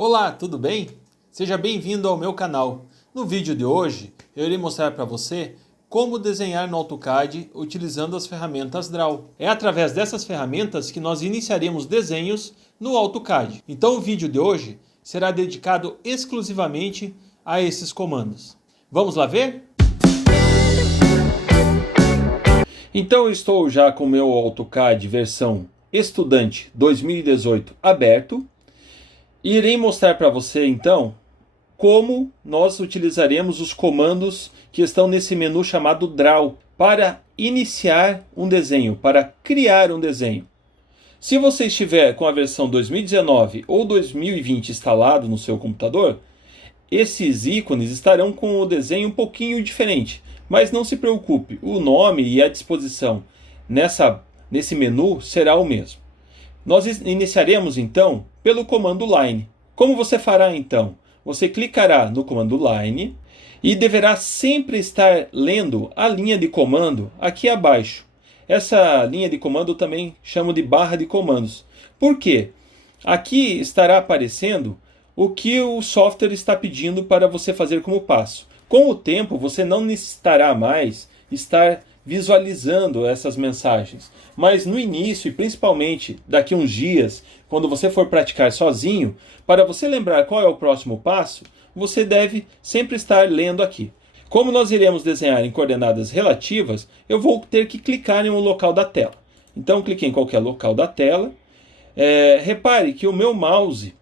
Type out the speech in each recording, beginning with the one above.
Olá, tudo bem? Seja bem-vindo ao meu canal. No vídeo de hoje, eu irei mostrar para você como desenhar no AutoCAD utilizando as ferramentas Draw. É através dessas ferramentas que nós iniciaremos desenhos no AutoCAD. Então o vídeo de hoje será dedicado exclusivamente a esses comandos. Vamos lá ver? Então eu estou já com o meu AutoCAD versão Estudante 2018 aberto. E irei mostrar para você então como nós utilizaremos os comandos que estão nesse menu chamado Draw para iniciar um desenho, para criar um desenho. Se você estiver com a versão 2019 ou 2020 instalado no seu computador, esses ícones estarão com o desenho um pouquinho diferente. Mas não se preocupe, o nome e a disposição nesse menu será o mesmo. Nós iniciaremos então pelo comando Line. Como você fará então? Você clicará no comando Line e deverá sempre estar lendo a linha de comando aqui abaixo. Essa linha de comando eu também chamo de barra de comandos. Por quê? Aqui estará aparecendo o que o software está pedindo para você fazer como passo. Com o tempo, você não necessitará mais estar visualizando essas mensagens. Mas no início, e principalmente daqui a uns dias, quando você for praticar sozinho, para você lembrar qual é o próximo passo, você deve sempre estar lendo aqui. Como nós iremos desenhar em coordenadas relativas, eu vou ter que clicar em um local da tela. Então, cliquei em qualquer local da tela. Repare que o meu mouse,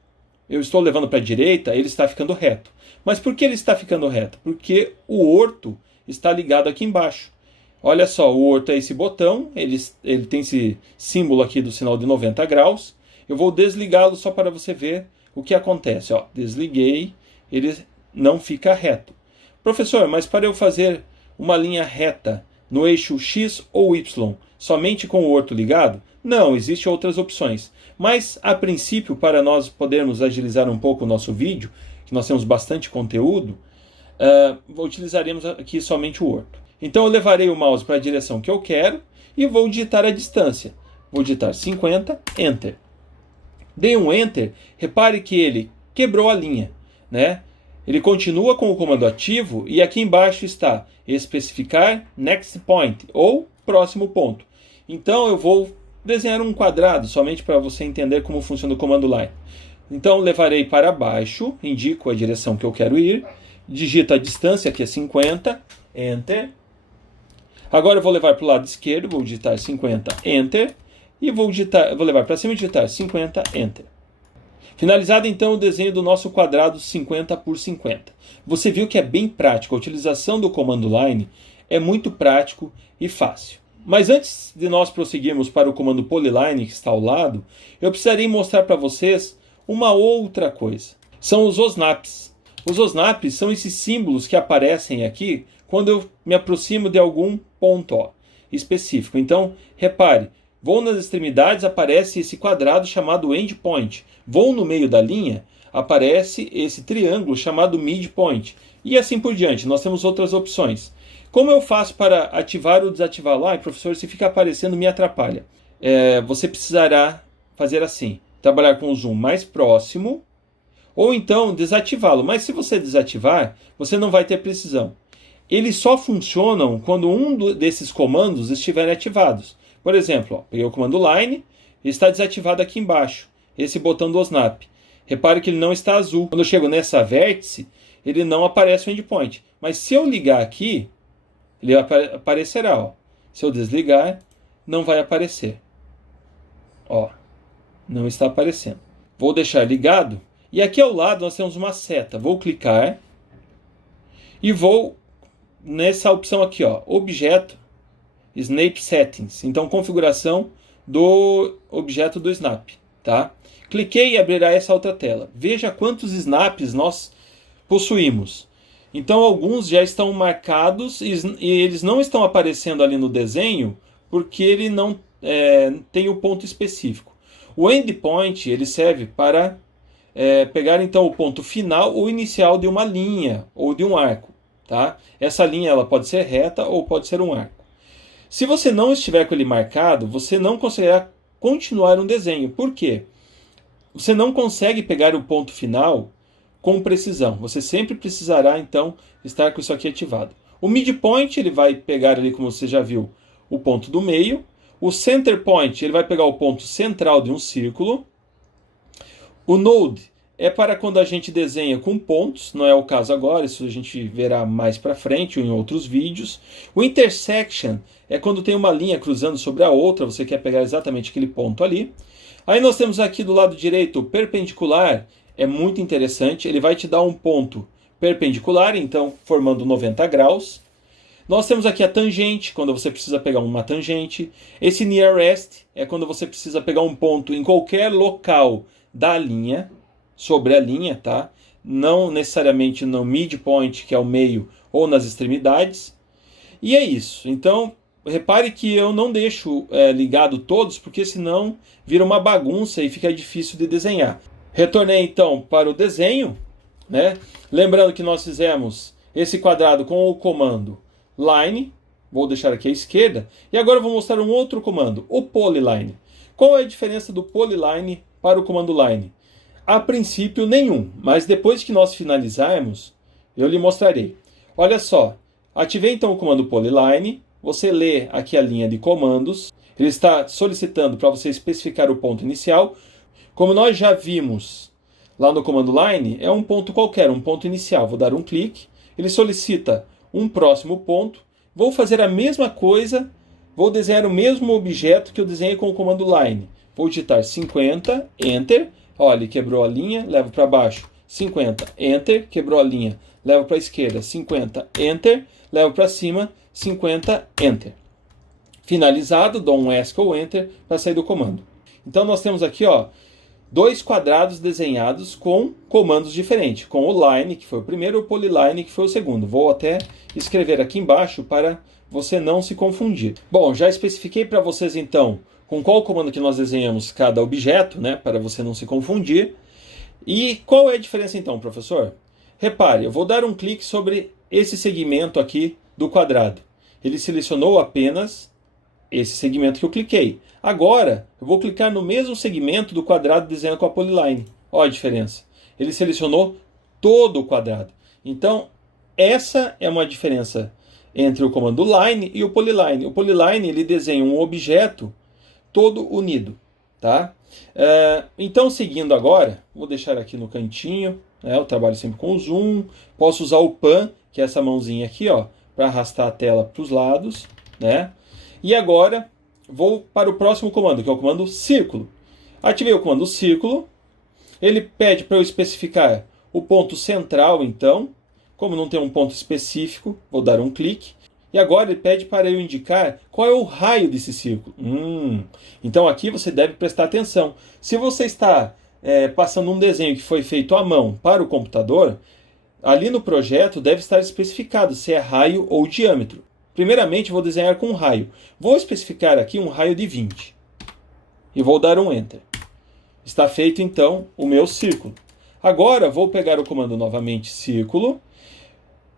eu estou levando para a direita, ele está ficando reto. Mas por que ele está ficando reto? Porque o orto está ligado aqui embaixo. Olha só, o orto é esse botão, ele tem esse símbolo aqui do sinal de 90 graus. Eu vou desligá-lo só para você ver o que acontece. Ó, desliguei, ele não fica reto. Professor, mas para eu fazer uma linha reta no eixo X ou Y, somente com o orto ligado? Não, existem outras opções. Mas, a princípio, para nós podermos agilizar um pouco o nosso vídeo, que nós temos bastante conteúdo, utilizaremos aqui somente o orto. Então eu levarei o mouse para a direção que eu quero e vou digitar a distância. Vou digitar 50, Enter. Dei um Enter, repare que ele quebrou a linha, né? Ele continua com o comando ativo e aqui embaixo está especificar Next Point ou próximo ponto. Então eu vou desenhar um quadrado somente para você entender como funciona o comando Line. Então levarei para baixo, indico a direção que eu quero ir, digito a distância que é 50, Enter. Agora eu vou levar para o lado esquerdo, vou digitar 50, Enter. E vou levar para cima e digitar 50, Enter. Finalizado então o desenho do nosso quadrado 50 por 50. Você viu que é bem prático, a utilização do comando Line é muito prático e fácil. Mas antes de nós prosseguirmos para o comando Polyline, que está ao lado, eu precisaria mostrar para vocês uma outra coisa. São os OSNAPs. Os OSNAPs são esses símbolos que aparecem aqui quando eu me aproximo de algum ponto específico. Então, repare, vou nas extremidades, aparece esse quadrado chamado Endpoint. Vou no meio da linha, aparece esse triângulo chamado Midpoint. E assim por diante, nós temos outras opções. Como eu faço para ativar ou desativar? Ai, professor, se fica aparecendo, me atrapalha. Você precisará fazer assim, trabalhar com o zoom mais próximo, ou então desativá-lo. Mas se você desativar, você não vai ter precisão. Eles só funcionam quando um desses comandos estiverem ativados. Por exemplo, peguei o comando Line, está desativado aqui embaixo, esse botão do OSNAP. Repare que ele não está azul. Quando eu chego nessa vértice, ele não aparece o endpoint. Mas se eu ligar aqui, ele aparecerá. Ó. Se eu desligar, não vai aparecer. Ó, não está aparecendo. Vou deixar ligado. E aqui ao lado nós temos uma seta. Vou clicar e vou nessa opção aqui, ó, Objeto, Snap Settings. Então, configuração do objeto do Snap. Tá? Cliquei e abrirá essa outra tela. Veja quantos snaps nós possuímos. Então, alguns já estão marcados e eles não estão aparecendo ali no desenho porque ele não tem o ponto específico. O endpoint ele serve para pegar então o ponto final ou inicial de uma linha ou de um arco. Tá? Essa linha ela pode ser reta ou pode ser um arco. Se você não estiver com ele marcado, você não conseguirá continuar um desenho. Por quê? você não consegue pegar o ponto final com precisão. Você sempre precisará, então, estar com isso aqui ativado. O midpoint, ele vai pegar ali, como você já viu, o ponto do meio. O center point, ele vai pegar o ponto central de um círculo. O node é para quando a gente desenha com pontos, não é o caso agora, isso a gente verá mais para frente ou em outros vídeos. O intersection é quando tem uma linha cruzando sobre a outra, você quer pegar exatamente aquele ponto ali. Aí nós temos aqui do lado direito o perpendicular, é muito interessante, ele vai te dar um ponto perpendicular, então formando 90 graus. Nós temos aqui a tangente, quando você precisa pegar uma tangente. Esse nearest é quando você precisa pegar um ponto em qualquer local da linha, sobre a linha, tá? Não necessariamente no midpoint, que é o meio, ou nas extremidades. E é isso. Então, repare que eu não deixo ligado todos, porque senão vira uma bagunça e fica difícil de desenhar. Retornei então para o desenho, né? Lembrando que nós fizemos esse quadrado com o comando line, vou deixar aqui à esquerda, e agora eu vou mostrar um outro comando, o polyline. Qual é a diferença do polyline para o comando line? A princípio nenhum, mas depois que nós finalizarmos, eu lhe mostrarei. Olha só, ativei então o comando polyline, você lê aqui a linha de comandos, ele está solicitando para você especificar o ponto inicial. Como nós já vimos lá no comando line, é um ponto qualquer, um ponto inicial. Vou dar um clique, ele solicita um próximo ponto. Vou fazer a mesma coisa, vou desenhar o mesmo objeto que eu desenhei com o comando line. Vou digitar 50, Enter. Olha, ele quebrou a linha, levo para baixo, 50, Enter. Quebrou a linha, levo para a esquerda, 50, Enter. Levo para cima, 50, Enter. Finalizado, dou um ESC ou Enter para sair do comando. Então nós temos aqui, ó, dois quadrados desenhados com comandos diferentes, com o line, que foi o primeiro, e o polyline, que foi o segundo. Vou até escrever aqui embaixo para você não se confundir. Bom, já especifiquei para vocês então com qual comando que nós desenhamos cada objeto, né, para você não se confundir. E qual é a diferença então, professor? Repare, eu vou dar um clique sobre esse segmento aqui do quadrado. Ele selecionou apenas esse segmento que eu cliquei. Agora, eu vou clicar no mesmo segmento do quadrado desenhado com a polyline. Olha a diferença. Ele selecionou todo o quadrado. Então, essa é uma diferença entre o comando line e o polyline. O polyline, ele desenha um objeto todo unido, tá? Então, seguindo agora, vou deixar aqui no cantinho, né? Eu trabalho sempre com o zoom. Posso usar o pan, que é essa mãozinha aqui, ó, para arrastar a tela para os lados, né? E agora vou para o próximo comando, que é o comando círculo. Ativei o comando círculo. Ele pede para eu especificar o ponto central, então. Como não tem um ponto específico, vou dar um clique. E agora ele pede para eu indicar qual é o raio desse círculo. Então aqui você deve prestar atenção. Se você está passando um desenho que foi feito à mão para o computador, ali no projeto deve estar especificado se é raio ou diâmetro. Primeiramente, vou desenhar com um raio. Vou especificar aqui um raio de 20. E vou dar um Enter. Está feito, então, o meu círculo. Agora, vou pegar o comando novamente, círculo.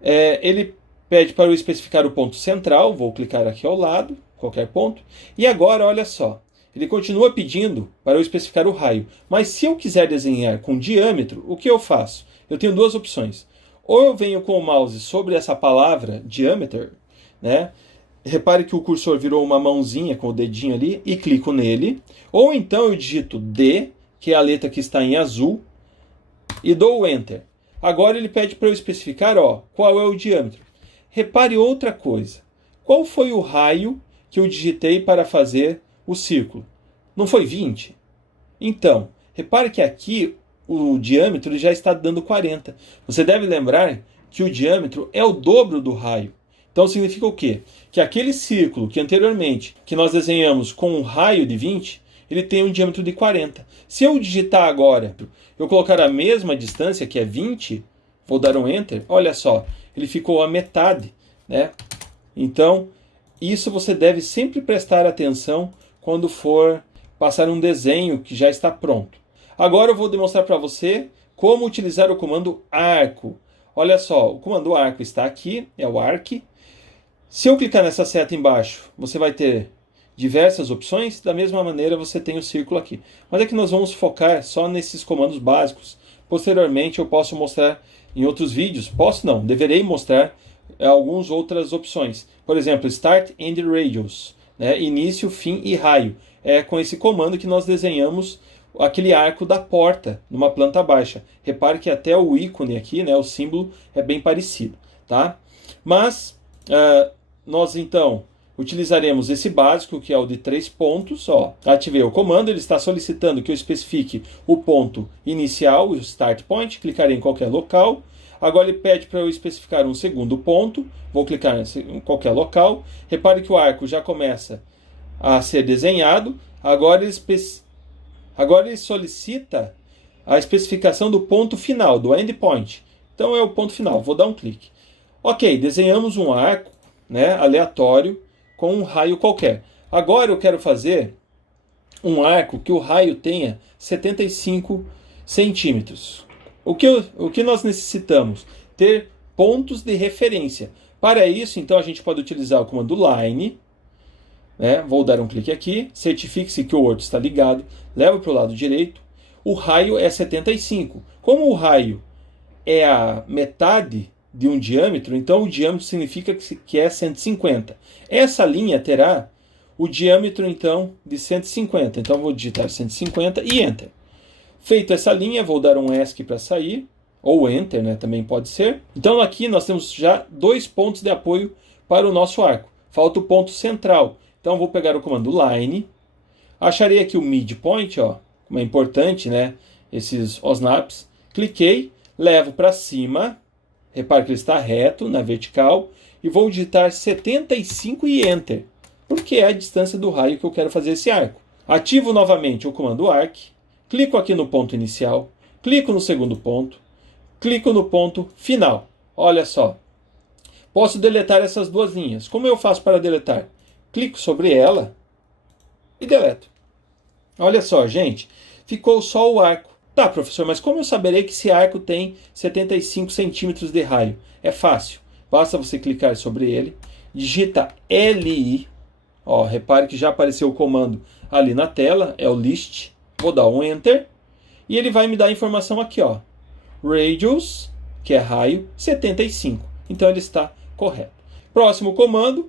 Ele pede para eu especificar o ponto central. Vou clicar aqui ao lado, qualquer ponto. E agora, olha só. Ele continua pedindo para eu especificar o raio. Mas se eu quiser desenhar com diâmetro, o que eu faço? Eu tenho duas opções. Ou eu venho com o mouse sobre essa palavra, diameter, né? Repare que o cursor virou uma mãozinha com o dedinho ali e clico nele. Ou então eu digito D, que é a letra que está em azul, e dou o Enter. Agora ele pede para eu especificar, ó, qual é o diâmetro. Repare outra coisa. Qual foi o raio que eu digitei para fazer o círculo? Não foi 20? Então, repare que aqui o diâmetro já está dando 40. Você deve lembrar que o diâmetro é o dobro do raio. Então significa o quê? Que aquele círculo que anteriormente que nós desenhamos com um raio de 20, ele tem um diâmetro de 40. Se eu digitar agora, eu colocar a mesma distância, que é 20, vou dar um Enter, olha só, ele ficou a metade, né? Então, isso você deve sempre prestar atenção quando for passar um desenho que já está pronto. Agora eu vou demonstrar para você como utilizar o comando arco. Olha só, o comando arco está aqui, é o arc. Se eu clicar nessa seta embaixo, você vai ter diversas opções, da mesma maneira você tem o círculo aqui. Mas é que nós vamos focar só nesses comandos básicos. Posteriormente eu posso mostrar em outros vídeos, posso não, deverei mostrar algumas outras opções. Por exemplo, Start, End, Radius, né? Início, fim e raio. É com esse comando que nós desenhamos aquele arco da porta numa planta baixa. Repare que até o ícone aqui, né, o símbolo, é bem parecido. Tá? Mas nós então utilizaremos esse básico, que é o de 3 pontos. Ó, ativei o comando, ele está solicitando que eu especifique o ponto inicial, o start point, clicarei em qualquer local. Agora ele pede para eu especificar um segundo ponto, vou clicar em qualquer local. Repare que o arco já começa a ser desenhado. Agora ele solicita a especificação do ponto final, do endpoint. Então é o ponto final, vou dar um clique. Ok, desenhamos um arco, né, aleatório com um raio qualquer. Agora eu quero fazer um arco que o raio tenha 75 centímetros. O que nós necessitamos? Ter pontos de referência. Para isso, então, a gente pode utilizar o comando line. Né? Vou dar um clique aqui, certifique-se que o Word está ligado, leva para o lado direito. O raio é 75. Como o raio é a metade de um diâmetro, então o diâmetro significa que é 150. Essa linha terá o diâmetro, então, de 150. Então, vou digitar 150 e Enter. Feito essa linha, vou dar um ESC para sair, ou Enter, né, também pode ser. Então, aqui nós temos já 2 pontos de apoio para o nosso arco. Falta o ponto central. Então, vou pegar o comando Line. Acharei aqui o midpoint, ó, como é importante, né, esses OSNAPs. Cliquei, levo para cima. Repare que ele está reto, na vertical. E vou digitar 75 e Enter, porque é a distância do raio que eu quero fazer esse arco. Ativo novamente o comando Arc. Clico aqui no ponto inicial. Clico no segundo ponto. Clico no ponto final. Olha só. Posso deletar essas duas linhas. Como eu faço para deletar? Clico sobre ela e deleto. Olha só, gente. Ficou só o arco. Tá, professor, mas como eu saberei que esse arco tem 75 centímetros de raio? É fácil. Basta você clicar sobre ele, digita LI. Ó, repare que já apareceu o comando ali na tela, é o list. Vou dar um Enter e ele vai me dar a informação aqui, ó. Radius, que é raio, 75. Então ele está correto. Próximo comando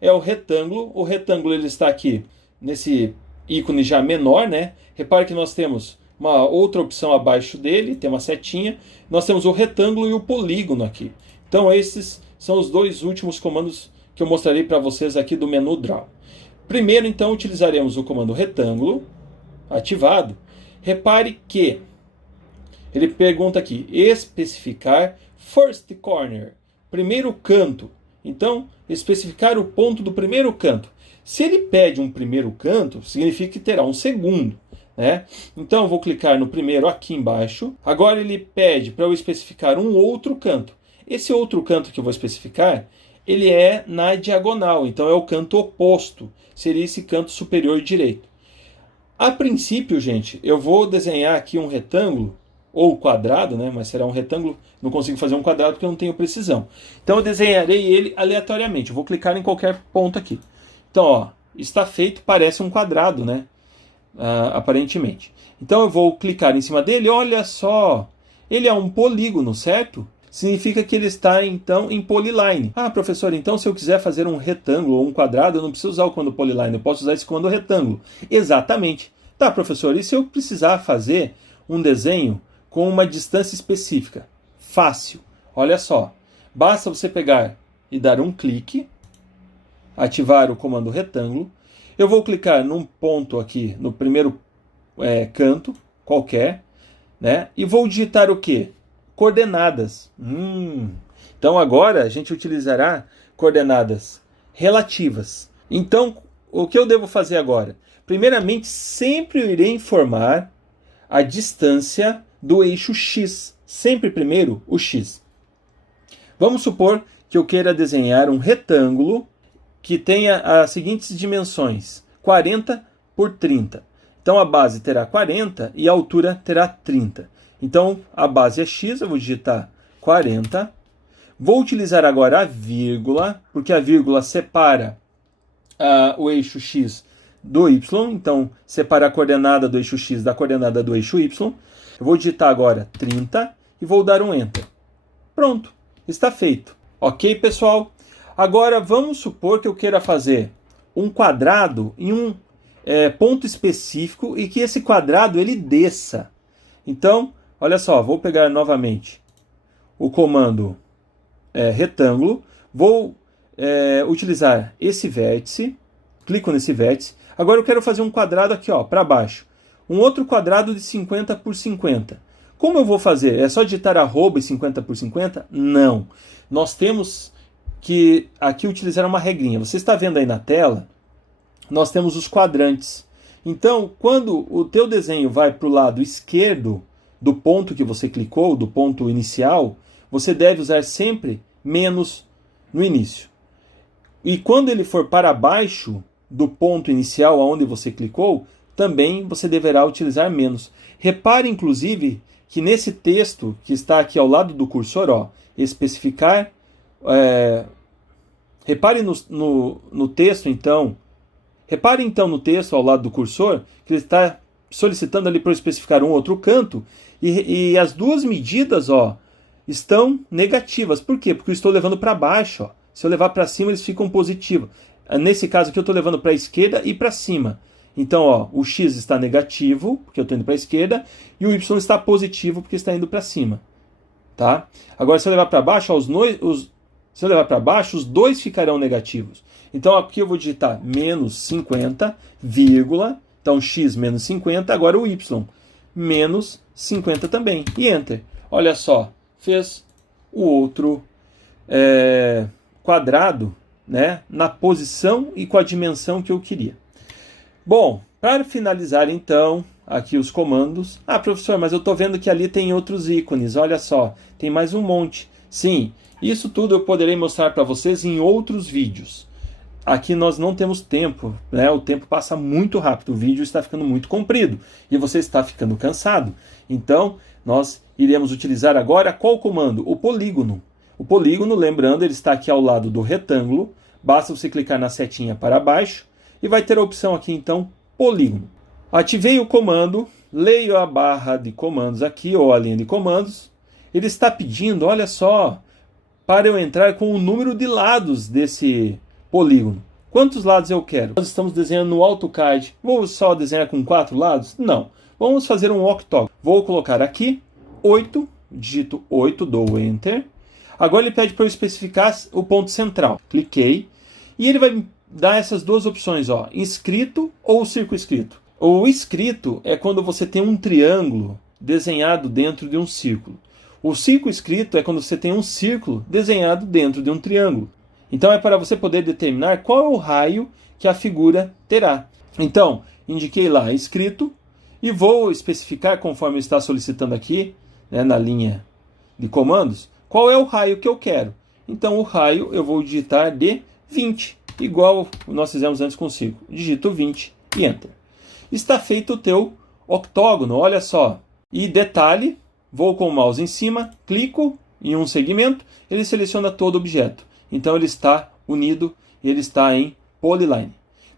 é o retângulo. O retângulo ele está aqui nesse ícone já menor, né? Repare que nós temos uma outra opção abaixo dele, tem uma setinha. Nós temos o retângulo e o polígono aqui. Então esses são os 2 últimos comandos que eu mostrarei para vocês aqui do menu Draw. Primeiro, então, utilizaremos o comando retângulo ativado. Repare que ele pergunta aqui, especificar first corner, primeiro canto. Então, especificar o ponto do primeiro canto. Se ele pede um primeiro canto, significa que terá um segundo. Né? Então, eu vou clicar no primeiro aqui embaixo. Agora ele pede para eu especificar um outro canto. Esse outro canto que eu vou especificar, ele é na diagonal. Então, é o canto oposto. Seria esse canto superior direito. A princípio, gente, eu vou desenhar aqui um retângulo, ou quadrado, né? Mas será um retângulo. Não consigo fazer um quadrado porque eu não tenho precisão. Então, eu desenharei ele aleatoriamente. Eu vou clicar em qualquer ponto aqui. Então, ó, está feito, parece um quadrado, né? Aparentemente. Então eu vou clicar em cima dele, olha só, ele é um polígono, certo? Significa que ele está então em polyline. Ah, professor, então se eu quiser fazer um retângulo ou um quadrado, eu não preciso usar o comando polyline, eu posso usar esse comando retângulo. Exatamente. Tá, professor, e se eu precisar fazer um desenho com uma distância específica? Fácil. Olha só, basta você pegar e dar um clique, ativar o comando retângulo. Eu vou clicar num ponto aqui, no primeiro canto, qualquer, né? E vou digitar o quê? Coordenadas. Então agora a gente utilizará coordenadas relativas. Então, o que eu devo fazer agora? Primeiramente, sempre eu irei informar a distância do eixo X. Sempre primeiro o X. Vamos supor que eu queira desenhar um retângulo que tenha as seguintes dimensões, 40 por 30. Então a base terá 40 e a altura terá 30. Então a base é x, eu vou digitar 40. Vou utilizar agora a vírgula, porque a vírgula separa o eixo x do Y, então separar a coordenada do eixo X da coordenada do eixo Y. Eu vou digitar agora 30 e vou dar um Enter. Pronto, está feito. Ok, pessoal? Agora vamos supor que eu queira fazer um quadrado em um ponto específico e que esse quadrado ele desça. Então, olha só, vou pegar novamente o comando retângulo, vou utilizar esse vértice, clico nesse vértice. Agora eu quero fazer um quadrado aqui para baixo, um outro quadrado de 50 por 50. Como eu vou fazer? É só digitar arroba e 50 por 50? Não. Nós temos que aqui utilizar uma regrinha. Você está vendo aí na tela, nós temos os quadrantes. Então, quando o teu desenho vai para o lado esquerdo do ponto que você clicou, do ponto inicial, você deve usar sempre menos no início. E quando ele for para baixo do ponto inicial aonde você clicou, também você deverá utilizar menos. Repare, inclusive, que nesse texto que está aqui ao lado do cursor, especificar, repare no texto, então. Repare, então, no texto ao lado do cursor, que ele está solicitando ali para eu especificar um outro canto, e as duas medidas, estão negativas. Por quê? Porque eu estou levando para baixo, Se eu levar para cima, eles ficam positivos. Nesse caso aqui, eu estou levando para a esquerda e para cima. Então, o X está negativo, porque eu estou indo para a esquerda, e o Y está positivo, porque está indo para cima. Tá? Agora, se eu levar para baixo, os dois ficarão negativos. Então, aqui eu vou digitar menos 50, vírgula, então X menos 50, agora o Y menos 50 também, e Enter. Olha só, fez o outro quadrado, né, na posição e com a dimensão que eu queria. Bom, para finalizar então, aqui os comandos. Ah, professor, mas eu estou vendo que ali tem outros ícones, olha só, tem mais um monte. Sim, isso tudo eu poderei mostrar para vocês em outros vídeos. Aqui nós não temos tempo, né? O tempo passa muito rápido, o vídeo está ficando muito comprido e você está ficando cansado. Então, nós iremos utilizar agora qual comando? O polígono. O polígono, lembrando, ele está aqui ao lado do retângulo. Basta você clicar na setinha para baixo e vai ter a opção aqui, então, polígono. Ativei o comando, leio a barra de comandos aqui, ou a linha de comandos. Ele está pedindo, olha só, para eu entrar com o número de lados desse polígono. Quantos lados eu quero? Nós estamos desenhando no AutoCAD. Vou só desenhar com 4 lados? Não. Vamos fazer um octógono. Vou colocar aqui 8, digito 8, dou Enter. Agora ele pede para eu especificar o ponto central. Cliquei e ele vai me dar essas duas opções, inscrito ou circunscrito. O inscrito é quando você tem um triângulo desenhado dentro de um círculo. O circunscrito é quando você tem um círculo desenhado dentro de um triângulo. Então é para você poder determinar qual é o raio que a figura terá. Então, indiquei lá inscrito e vou especificar, conforme está solicitando aqui, né, na linha de comandos, qual é o raio que eu quero. Então o raio eu vou digitar de 20, igual nós fizemos antes com o círculo. Digito 20 e Enter. Está feito o teu octógono, olha só. E detalhe, vou com o mouse em cima, clico em um segmento, ele seleciona todo o objeto. Então ele está unido, ele está em polyline.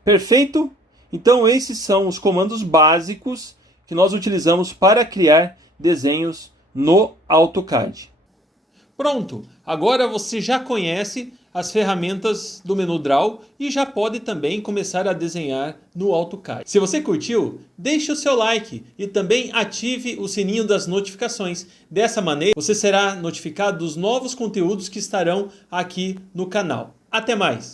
Perfeito? Então esses são os comandos básicos que nós utilizamos para criar desenhos no AutoCAD. Pronto! Agora você já conhece as ferramentas do menu Draw e já pode também começar a desenhar no AutoCAD. Se você curtiu, deixe o seu like e também ative o sininho das notificações. Dessa maneira, você será notificado dos novos conteúdos que estarão aqui no canal. Até mais!